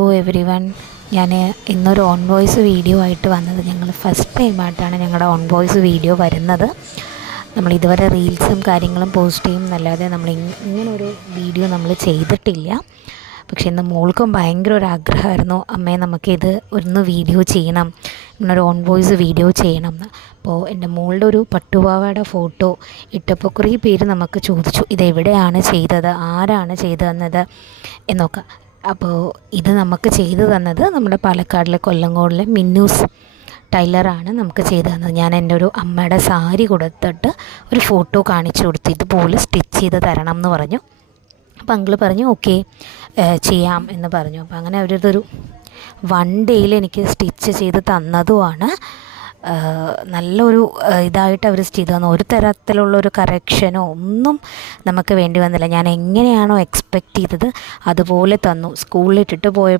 Hello every one, ഞാൻ ഇന്നൊരു on voice video ആയിട്ട് വന്നത്. ഞങ്ങൾ ഫസ്റ്റ് ടൈമായിട്ടാണ് ഞങ്ങളുടെ ഓൺ വോയിസ് വീഡിയോ വരുന്നത്. നമ്മൾ ഇതുവരെ റീൽസും കാര്യങ്ങളും പോസ്റ്റ് ചെയ്യും എന്നല്ലാതെ നമ്മൾ ഇങ്ങനൊരു വീഡിയോ നമ്മൾ ചെയ്തിട്ടില്ല. പക്ഷേ ഇന്ന് മോൾക്കും ഭയങ്കര ഒരു ആഗ്രഹമായിരുന്നു, അമ്മേ നമുക്കിത് ഒന്ന് വീഡിയോ ചെയ്യണം, ഇങ്ങനൊരു ഓൺ വോയിസ് വീഡിയോ ചെയ്യണം എന്ന്. അപ്പോൾ എൻ്റെ മോളുടെ ഒരു പട്ടുപാവാട ഫോട്ടോ ഇട്ടപ്പോൾ കുറേ പേര് നമുക്ക് ചോദിച്ചു ഇതെവിടെയാണ് ചെയ്തത്, ആരാണ് ചെയ്തതെന്നത് എന്നൊക്കെ. അപ്പോൾ ഇത് നമുക്ക് ചെയ്തു തന്നത് നമ്മുടെ പാലക്കാടിലെ കൊല്ലങ്കോടിലെ മിന്നൂസ് ടൈലറാണ് നമുക്ക് ചെയ്തു തന്നത്. ഞാൻ എൻ്റെ ഒരു അമ്മയുടെ സാരി കൊടുത്തിട്ട് ഒരു ഫോട്ടോ കാണിച്ചു കൊടുത്തു, ഇതുപോലെ സ്റ്റിച്ച് ചെയ്ത് തരണം എന്ന് പറഞ്ഞു. അപ്പോൾ അങ്കിൾ പറഞ്ഞു ഓക്കെ ചെയ്യാം എന്ന് പറഞ്ഞു. അപ്പോൾ അങ്ങനെ അവരിതൊരു 1 ഡേയിൽ എനിക്ക് സ്റ്റിച്ച് ചെയ്ത് തന്നതുമാണ്. നല്ലൊരു ഇതായിട്ട് അവർ ചെയ്തു തന്നു. ഒരു തരത്തിലുള്ളൊരു കറക്ഷനോ ഒന്നും നമുക്ക് വേണ്ടി വന്നില്ല. ഞാൻ എങ്ങനെയാണോ എക്സ്പെക്റ്റ് ചെയ്തത് അതുപോലെ തന്നു. സ്കൂളിലിട്ടിട്ട് പോയപ്പോൾ